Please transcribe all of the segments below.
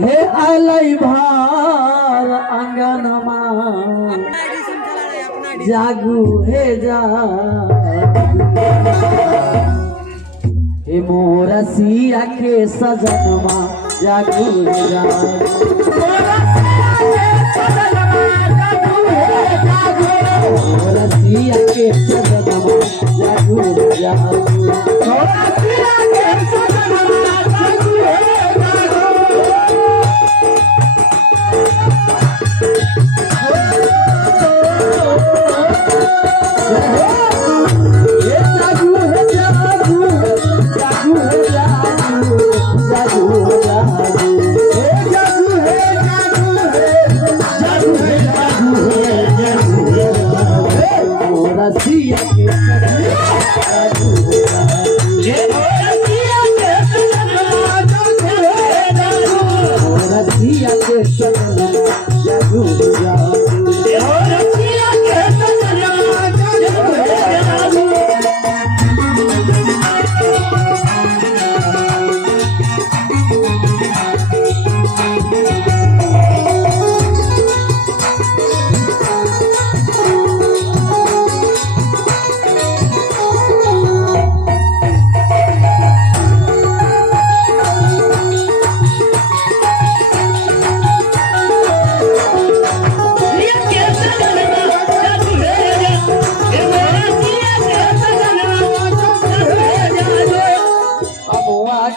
हे आलय भार अंगनमा जागू हे हे मोरा सिया के सजनमा जागू हे मोरा सिया के सजनमा जागू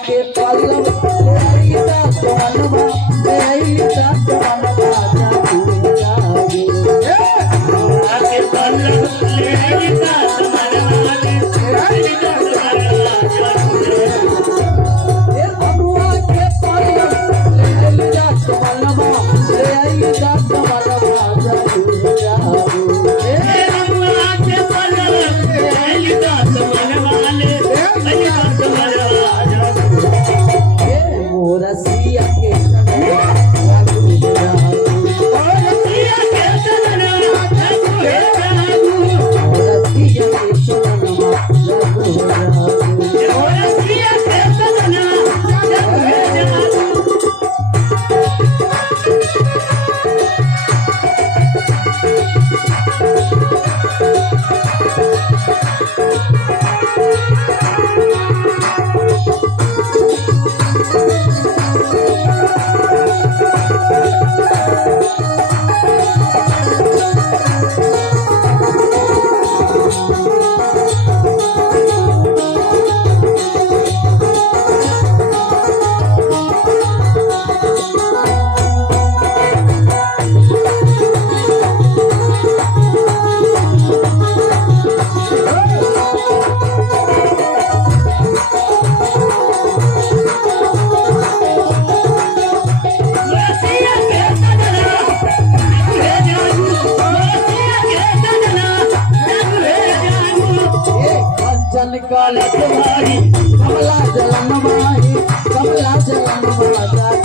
के पल्लव कमला जलन माही कमला जलन माजा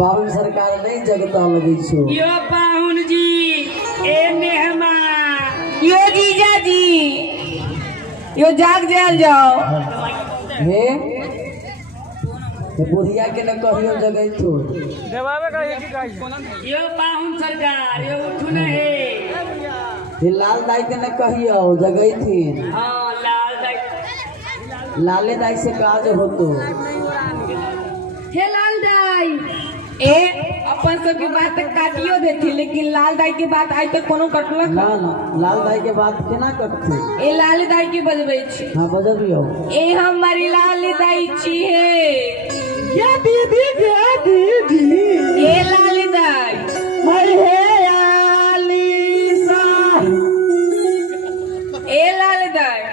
पावन सरकार नहीं जगता लगी छो यो पाहुन जी ए मेहमान यो जीजा जी यो जाग जाल जाओ हे बुढ़िया के न कहियो जगह थो यो पाहुन सरकार यो उठू नहीं लाल दाई के न कहियो जगह थी हाँ लाल दाई लाले दाई से काज होतो हे लाल दाई ए अपन सब की बात तक काटियो देती लेकिन लाल दाई के बात आज तक कोनो कटलक ना ना लाल दाई के बात केना करते ए लाल दाई के बजबै छी हाँ बजबियो ए हमारी लाल दाई छी हे क्या दीदी ए